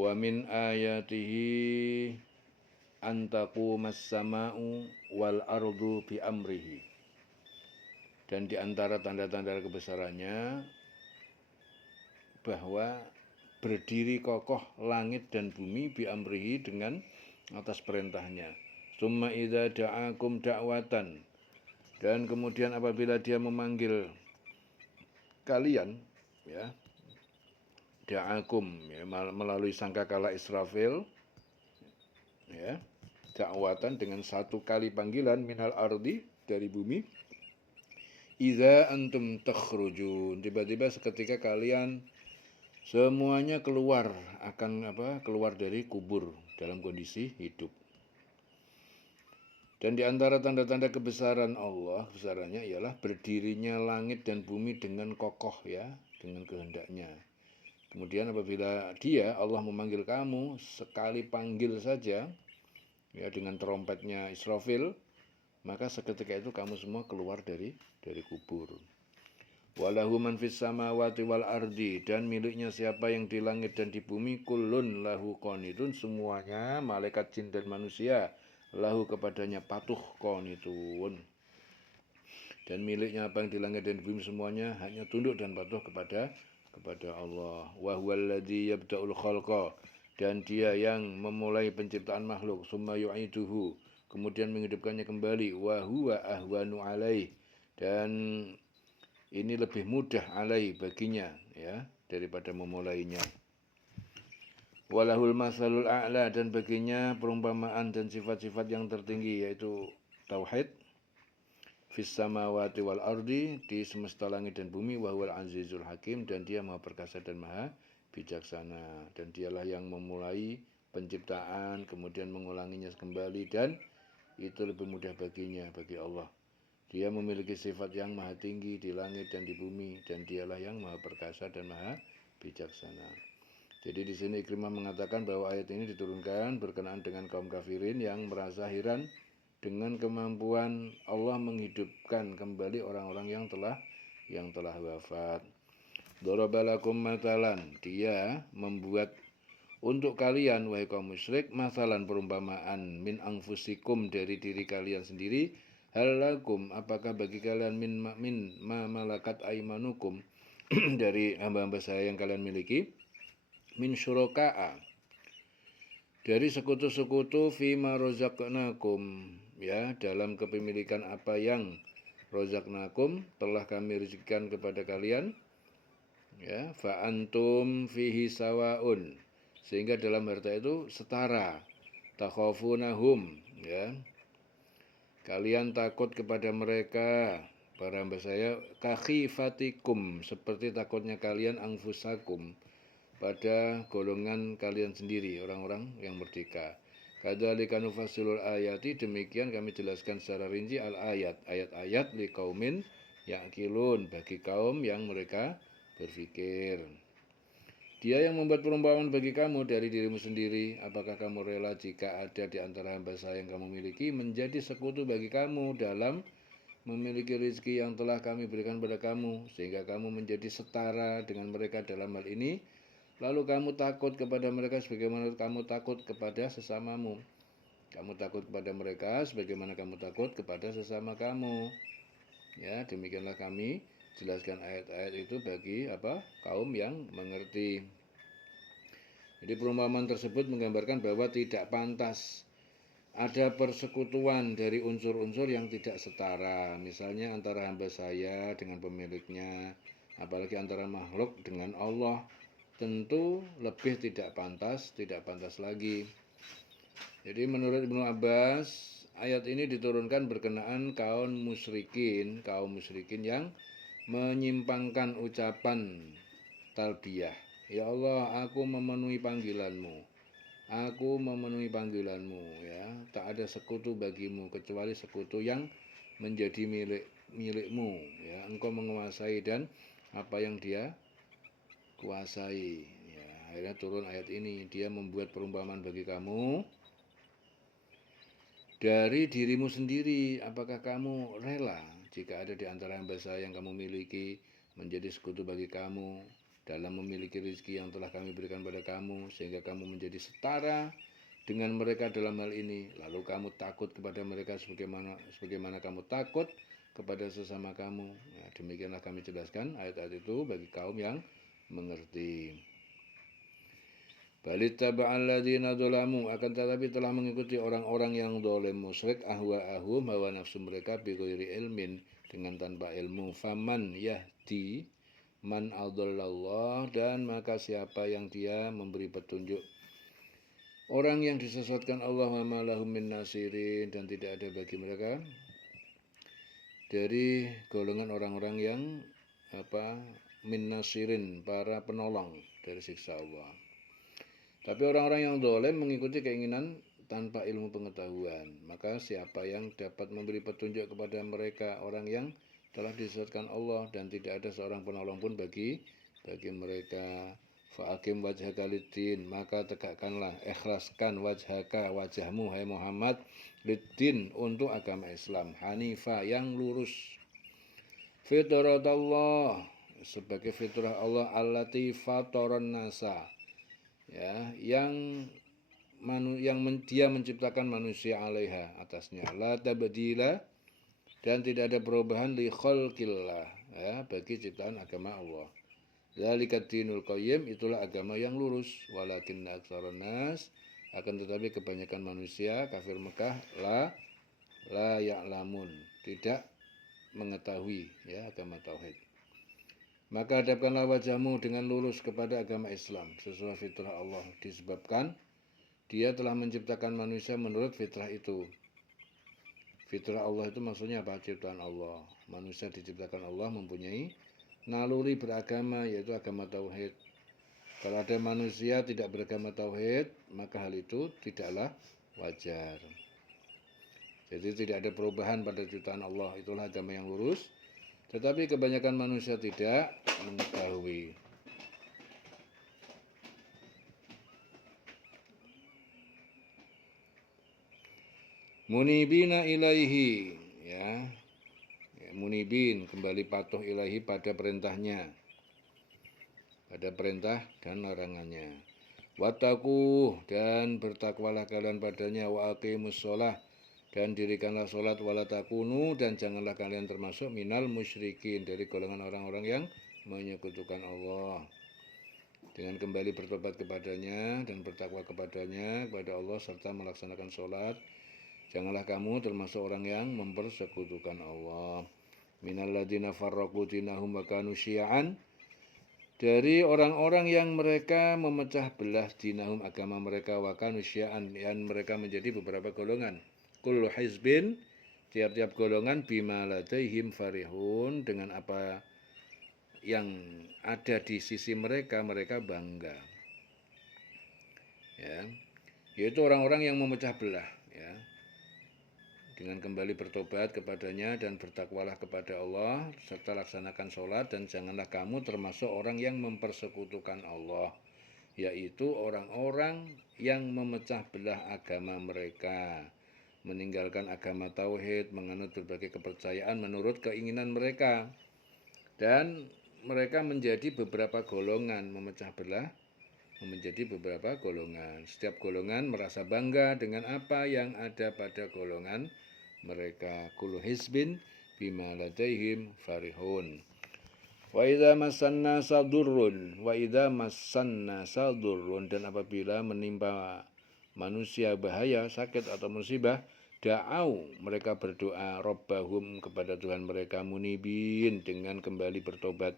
Wa min ayatihi antaqumas sama'u wal ardu bi amrihi. Dan di antara tanda-tanda kebesarannya bahwa berdiri kokoh langit dan bumi bi amrihi dengan atas perintahnya. Summa idza da'akum da'watan, dan kemudian apabila dia memanggil kalian, ya, da'akum, ya, melalui sangkakala Israfil, ya, da'watan dengan satu kali panggilan minal ardi, dari bumi, idza antum takhrujun, tiba-tiba seketika kalian semuanya keluar keluar dari kubur dalam kondisi hidup. Dan di antara tanda-tanda kebesaran Allah, kebesarannya ialah berdirinya langit dan bumi dengan kokoh, ya, dengan kehendaknya. Kemudian apabila dia, Allah, memanggil kamu, sekali panggil saja, ya, dengan trompetnya Israfil, maka seketika itu kamu semua keluar dari kubur. Walahu man fis samawati wal ardi, dan miliknya siapa yang di langit dan di bumi, kullun lahu qanitun, semuanya malaikat jin dan manusia lahu kepadanya patuh qanitun. Dan miliknya apa yang di langit dan di bumi semuanya hanya tunduk dan patuh kepada Allah. Wa huwallazi yabda'ul khalqa, dan dia yang memulai penciptaan makhluk, summa yu'iduhu, kemudian menghidupkannya kembali, wa huwa ahwanu alaih, dan ini lebih mudah alaih baginya, ya, daripada memulainya. Walahul masalul a'la, dan baginya perumpamaan dan sifat-sifat yang tertinggi, yaitu tauhid, fis samawati wal ardi, di semesta langit dan bumi, wa huwal azizul hakim, dan dia maha perkasa dan maha bijaksana. Dan dialah yang memulai penciptaan kemudian mengulanginya kembali, dan itu lebih mudah baginya, bagi Allah. Dia memiliki sifat yang maha tinggi di langit dan di bumi, dan dialah yang maha perkasa dan maha bijaksana. Jadi di sini Ikrimah mengatakan bahwa ayat ini diturunkan berkenaan dengan kaum kafirin yang merasa heran dengan kemampuan Allah menghidupkan kembali orang-orang yang telah wafat. Darabalakum matalan, dia membuat untuk kalian, wahai kaum musyrik, masalan, perumpamaan, min anfusikum, dari diri kalian sendiri, hal lakum, apakah bagi kalian, min ma malakat aimanukum, dari hamba-hamba saya yang kalian miliki, min syuraka'a, dari sekutu-sekutu, fima rozaqnakum, ya, dalam kepemilikan apa yang rozaqnakum, telah kami rezekikan kepada kalian, ya, fa antum fihi sawaun, sehingga dalam harta itu setara, takhafunahum, ya, kalian takut kepada mereka, para hamba saya, kakhifatikum, seperti takutnya kalian, anfusakum, pada golongan kalian sendiri, orang-orang yang merdeka. Kadzalika nufassilul ayati, demikian kami jelaskan secara rinci al-ayat, ayat-ayat, liqaumin ya'qilun, bagi kaum yang mereka berfikir. Dia yang membuat perumpamaan bagi kamu dari dirimu sendiri. Apakah kamu rela jika ada di antara hamba saya yang kamu miliki menjadi sekutu bagi kamu dalam memiliki rezeki yang telah kami berikan pada kamu, sehingga kamu menjadi setara dengan mereka dalam hal ini? Lalu kamu takut kepada mereka sebagaimana kamu takut kepada sesamamu. Kamu takut kepada mereka sebagaimana kamu takut kepada sesama kamu. Ya, demikianlah kami jelaskan ayat-ayat itu bagi kaum yang mengerti. Jadi perumpamaan tersebut menggambarkan bahwa tidak pantas ada persekutuan dari unsur-unsur yang tidak setara. Misalnya antara hamba saya dengan pemiliknya, apalagi antara makhluk dengan Allah. Tentu lebih tidak pantas lagi. Jadi menurut Ibnu Abbas, ayat ini diturunkan berkenaan kaum musyrikin yang menyimpangkan ucapan talbiyah. Ya Allah, aku memenuhi panggilanmu. Ya. Tak ada sekutu bagimu kecuali sekutu yang menjadi milikmu. Ya. Engkau menguasai dan apa yang dia kuasai, ya. Akhirnya turun ayat ini. Dia membuat perumpamaan bagi kamu dari dirimu sendiri. Apakah kamu rela jika ada di antara hamba saya yang kamu miliki menjadi sekutu bagi kamu dalam memiliki rezeki yang telah kami berikan pada kamu, sehingga kamu menjadi setara dengan mereka dalam hal ini. Lalu kamu takut kepada mereka sebagaimana kamu takut kepada sesama kamu. Ya, demikianlah kami jelaskan ayat-ayat itu bagi kaum yang mengerti. Bal taba'al ladzina dzalamu, akan tetapi telah mengikuti orang-orang yang zalim musyrik ahwa'ahum, hawa nafsu mereka bi ghairi ilmin, dengan tanpa ilmu. Faman yahdi man adallallah, dan maka siapa yang dia memberi petunjuk orang yang disesatkan Allah, wa ma lahum min nasirin, dan tidak ada bagi mereka dari golongan orang-orang yang min nasirin, para penolong dari siksa Allah. Tapi orang-orang yang zalim mengikuti keinginan tanpa ilmu pengetahuan. Maka siapa yang dapat memberi petunjuk kepada mereka, orang yang telah disesatkan Allah, dan tidak ada seorang penolong pun bagi mereka. Fa'akim wajhaka liddin, maka tegakkanlah, ikhlaskan wajahmu hai Muhammad, liddin, untuk agama Islam, hanifa, yang lurus. Fitratallah, sebagai fitrah Allah, allati fataran nasa, ya, yang dia menciptakan manusia alaiha, atasnya, la tabdila, dan tidak ada perubahan, li khalqillah, ya, bagi ciptaan agama Allah. Dzalikat dinul qayyim, itulah agama yang lurus. Walakinna aktsarun nas, akan tetapi kebanyakan manusia kafir Mekah la ya'lamun, tidak mengetahui, ya, agama tauhid. Maka hadapkanlah wajahmu dengan lurus kepada agama Islam sesuai fitrah Allah, disebabkan dia telah menciptakan manusia menurut fitrah itu. Fitrah Allah itu maksudnya apa? Ciptaan Allah. Manusia diciptakan Allah mempunyai naluri beragama, yaitu agama tauhid. Kalau ada manusia tidak beragama tauhid, maka hal itu tidaklah wajar. Jadi tidak ada perubahan pada ciptaan Allah, itulah agama yang lurus. Tetapi kebanyakan manusia tidak mengetahui. Munibina ilaihi, ya, munibin, kembali patuh ilaihi, pada perintahnya, pada perintah dan larangannya. Wattaqu, dan bertakwalah kalian padanya, wa aqimus shalah, dan dirikanlah sholat, wala takunu, dan janganlah kalian termasuk minal musyrikin, dari golongan orang-orang yang menyekutukan Allah. Dengan kembali bertobat kepadanya dan bertakwa kepadanya, kepada Allah, serta melaksanakan sholat, janganlah kamu termasuk orang yang mempersekutukan Allah. Minal ladzina farraqu dinahum wa kanu syi'an, dari orang-orang yang mereka memecah belah dinahum, agama mereka, wa kanu syi'an, dan mereka menjadi beberapa golongan. Kullu hizbin, tiap-tiap golongan, bima ladaihim farihun, dengan apa yang ada di sisi mereka, mereka bangga. Ya, yaitu orang-orang yang memecah belah, ya. Dengan kembali bertobat kepadanya dan bertakwalah kepada Allah, serta laksanakan sholat, dan janganlah kamu termasuk orang yang mempersekutukan Allah, yaitu orang-orang yang memecah belah agama mereka, meninggalkan agama tauhid, menganut berbagai kepercayaan menurut keinginan mereka, dan mereka menjadi beberapa golongan, memecah belah menjadi beberapa golongan. Setiap golongan merasa bangga dengan apa yang ada pada golongan mereka. Kullu hizbin bima ladaihim farihun. Wa idza massanna sadurrun, wa idza massanna sadurrun, dan apabila menimpa manusia bahaya, sakit atau musibah, da'au, mereka berdoa, rabbahum, kepada Tuhan mereka, munibin, dengan kembali bertobat,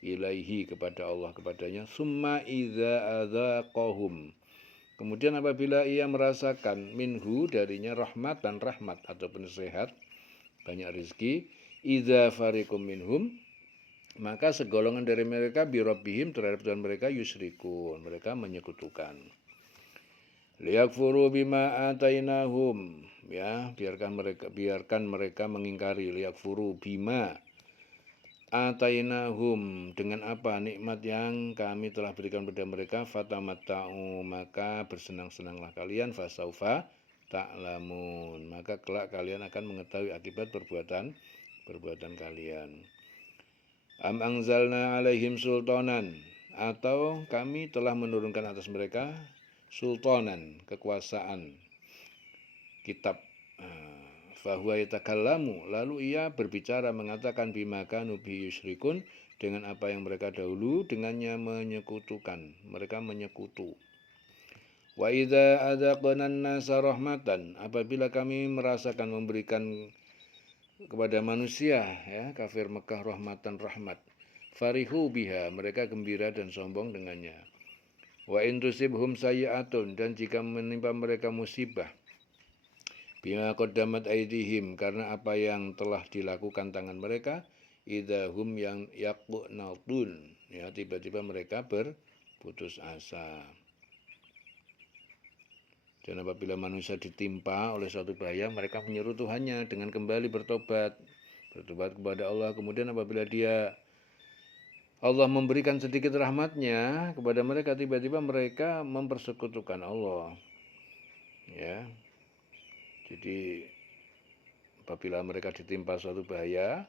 ilaihi, kepada Allah, kepadanya, summa idza adzaqahum, kemudian apabila ia merasakan, minhu, darinya, rahmatan, rahmat ataupun sehat, banyak rezeki, idza fariqum minhum, maka segolongan dari mereka birabbihim, terhadap Tuhan mereka, yusyrikun, mereka menyekutukan. Liyakfuru bima atainahum, ya, biarkan mereka mengingkari, liyakfuru bima atainahum, dengan apa? Nikmat yang kami telah berikan pada mereka, fatamatta'u, maka bersenang-senanglah kalian, fasaufa ta'lamun, maka kelak kalian akan mengetahui akibat perbuatan kalian. Am angzalna alaihim sultanan, atau kami telah menurunkan atas mereka sultanan, kekuasaan, kitab. Fahuwa yatakallamu, lalu ia berbicara mengatakan bima kanu bihi yusyrikun, dengan apa yang mereka dahulu dengannya menyekutukan, mereka menyekutu. Wa idza adzaqna an-nasa rahmatan, apabila kami merasakan memberikan kepada manusia, ya, kafir Mekah rahmatan rahmat, farihu biha, mereka gembira dan sombong dengannya. Wa in tusibhum sayyi'atun, dan jika menimpa mereka musibah, bima qaddamat aydihim, karena apa yang telah dilakukan tangan mereka, idahum yang yaqnatun, ya, tiba-tiba mereka berputus asa. Dan apabila manusia ditimpa oleh suatu bahaya, mereka menyeru Tuhannya dengan kembali bertobat kepada Allah. Kemudian apabila Allah memberikan sedikit rahmatnya kepada mereka, tiba-tiba mereka mempersekutukan Allah. Ya, jadi apabila mereka ditimpa suatu bahaya,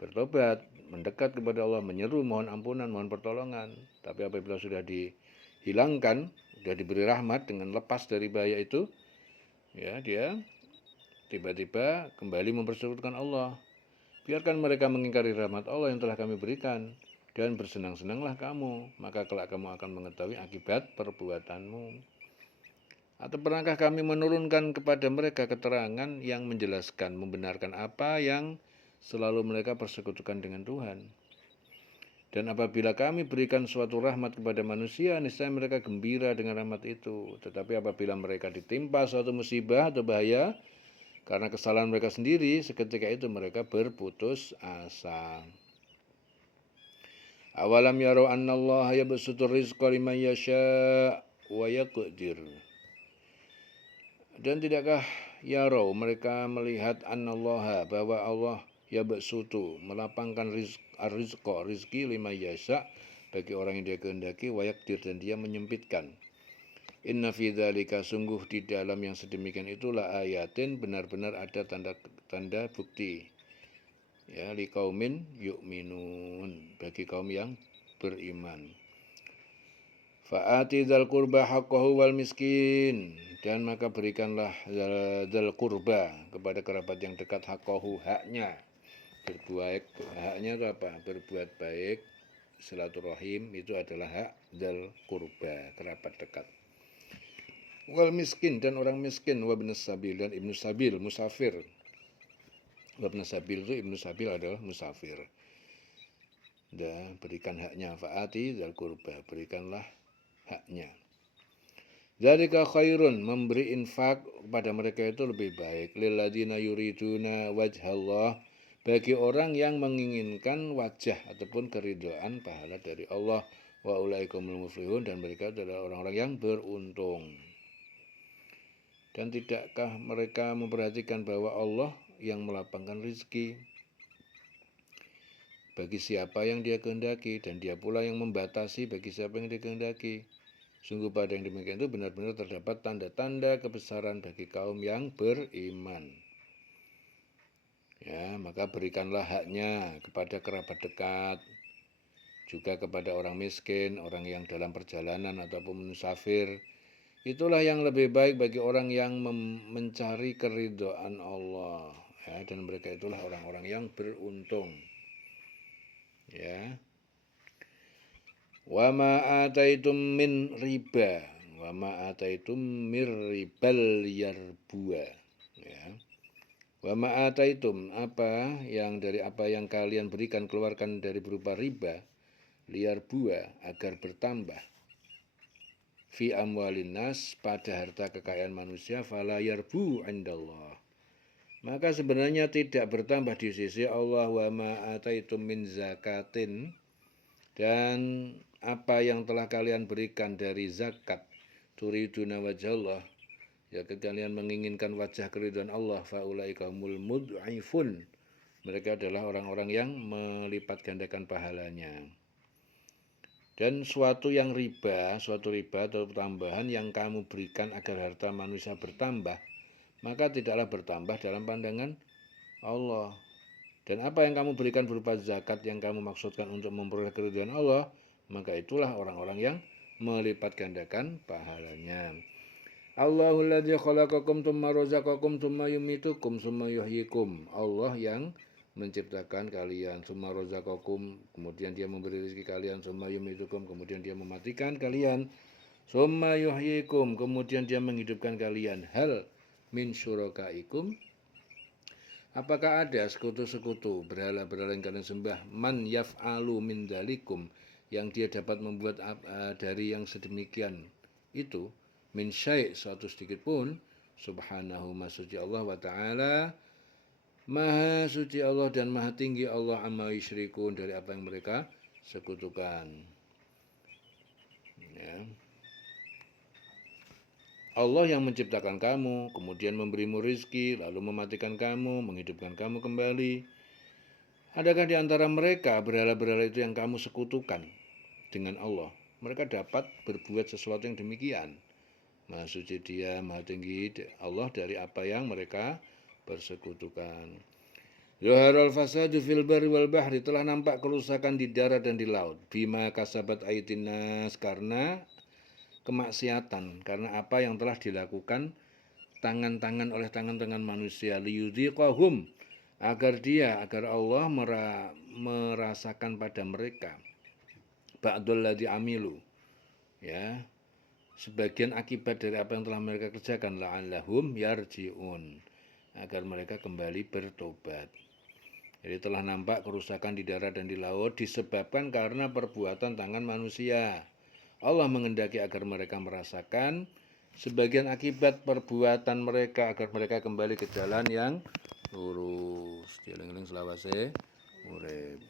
bertobat, mendekat kepada Allah, menyeru, mohon ampunan, mohon pertolongan. Tapi apabila sudah dihilangkan, sudah diberi rahmat dengan lepas dari bahaya itu, ya, dia tiba-tiba kembali mempersekutukan Allah. Biarkan mereka mengingkari rahmat Allah yang telah kami berikan, dan bersenang-senanglah kamu, maka kelak kamu akan mengetahui akibat perbuatanmu. Atau pernahkah kami menurunkan kepada mereka keterangan yang menjelaskan, membenarkan apa yang selalu mereka persekutukan dengan Tuhan. Dan apabila kami berikan suatu rahmat kepada manusia, niscaya mereka gembira dengan rahmat itu. Tetapi apabila mereka ditimpa suatu musibah atau bahaya, karena kesalahan mereka sendiri, seketika itu mereka berputus asa. Awalam yarau annallaha yabsutur rizqa liman yasha' wa yaqdir. Dan tidakkah yarau, mereka melihat annallaha, bahwa Allah yabsutu, melapangkan rizqa, rizki liman yasha', bagi orang yang dia kehendaki, wa yaqdir, dan dia menyempitkan. Inna fi dzalika, sungguh di dalam yang sedemikian itulah ayatin, benar-benar ada tanda-tanda bukti, ya, liqaumin yu'minun, bagi kaum yang beriman. Fa'ati dzal qurba haqqahu wal miskin, dan maka berikanlah dzal qurba, kepada kerabat yang dekat, haqqahu, haknya. Berbuat haknya itu apa? Berbuat baik, silaturahim, itu adalah hak dzal qurba, kerabat dekat. Wal miskin, dan orang miskin, wabna sabil, dan ibnu sabil, musafir. Wabna sabil itu ibnu sabil adalah musafir. Dan berikan haknya, fa'ati dzal qurba, berikanlah haknya. Dzalika khairun, memberi infak kepada mereka itu lebih baik. Lilladzina yuriduna wajhallah, bagi orang yang menginginkan wajah ataupun keridhaan pahala dari Allah. Wa ulaikumul muflihun, dan mereka adalah orang-orang yang beruntung. Dan tidakkah mereka memperhatikan bahwa Allah yang melapangkan rezeki bagi siapa yang dia kehendaki, dan dia pula yang membatasi bagi siapa yang dia kehendaki. Sungguh pada yang demikian itu benar-benar terdapat tanda-tanda kebesaran bagi kaum yang beriman. Ya, maka berikanlah haknya kepada kerabat dekat, juga kepada orang miskin, orang yang dalam perjalanan ataupun musafir. Itulah yang lebih baik bagi orang yang mencari keridhaan Allah, ya, dan mereka itulah orang-orang yang beruntung. Ya. Wa ma ataitum min riba, wa ma ataitum mir ribal yarbua, ya. Wa ma ataitum, apa yang kalian berikan, keluarkan dari berupa riba, liyarbua, agar bertambah, fi amwalin nas, pada harta kekayaan manusia, fala yarbu indallah, maka sebenarnya tidak bertambah di sisi Allah. Wa ma ataitum min zakatin, dan apa yang telah kalian berikan dari zakat, turiduna wajhallah, ya, kalian menginginkan wajah keridhaan Allah, faulaika humul mud'ifun, mereka adalah orang-orang yang melipat gandakan pahalanya. Dan suatu riba atau tambahan yang kamu berikan agar harta manusia bertambah, maka tidaklah bertambah dalam pandangan Allah. Dan apa yang kamu berikan berupa zakat yang kamu maksudkan untuk memperoleh keridhaan Allah, maka itulah orang-orang yang melipat gandakan pahalanya. Allahul ladzi khalaqakum tsumma razaqakum tsumma yumitukum tsumma yuhyikum. Allah yang menciptakan kalian, tsumma razaqakum, kemudian dia memberi rezeki kalian, tsumma yumitukum, kemudian dia mematikan kalian, tsumma yuhyikum, kemudian dia menghidupkan kalian. Hal min syurakaikum, apakah ada sekutu-sekutu berhala-berhala yang kalian sembah, man yaf'alu min dzalikum, yang dia dapat membuat dari yang sedemikian itu, min syai' suatu sedikit pun, subhanahu maha suci Allah wa ta'ala, maha suci Allah dan maha tinggi Allah, amma yusyrikun, dari apa yang mereka sekutukan. Ya. Allah yang menciptakan kamu, kemudian memberimu rezeki, lalu mematikan kamu, menghidupkan kamu kembali. Adakah di antara mereka berhala-berhala itu yang kamu sekutukan dengan Allah? Mereka dapat berbuat sesuatu yang demikian. Maha suci dia, maha tinggi Allah dari apa yang mereka persekutukan. Zaharal fasadu fil barri wal bahri, telah nampak kerusakan di darat dan di laut. Bima kasabat aydin nas, karena kemaksiatan, karena apa yang telah dilakukan tangan-tangan oleh tangan-tangan manusia. Liyudhiqahum, agar Allah merasakan pada mereka ba'dul ladzi amilu, ya, sebagian akibat dari apa yang telah mereka kerjakan, la'allahum yarji'un, agar mereka kembali bertobat. Jadi telah nampak kerusakan di darat dan di laut disebabkan karena perbuatan tangan manusia. Allah mengendaki agar mereka merasakan sebagian akibat perbuatan mereka, agar mereka kembali ke jalan yang lurus. Dieling-eling selawase urip.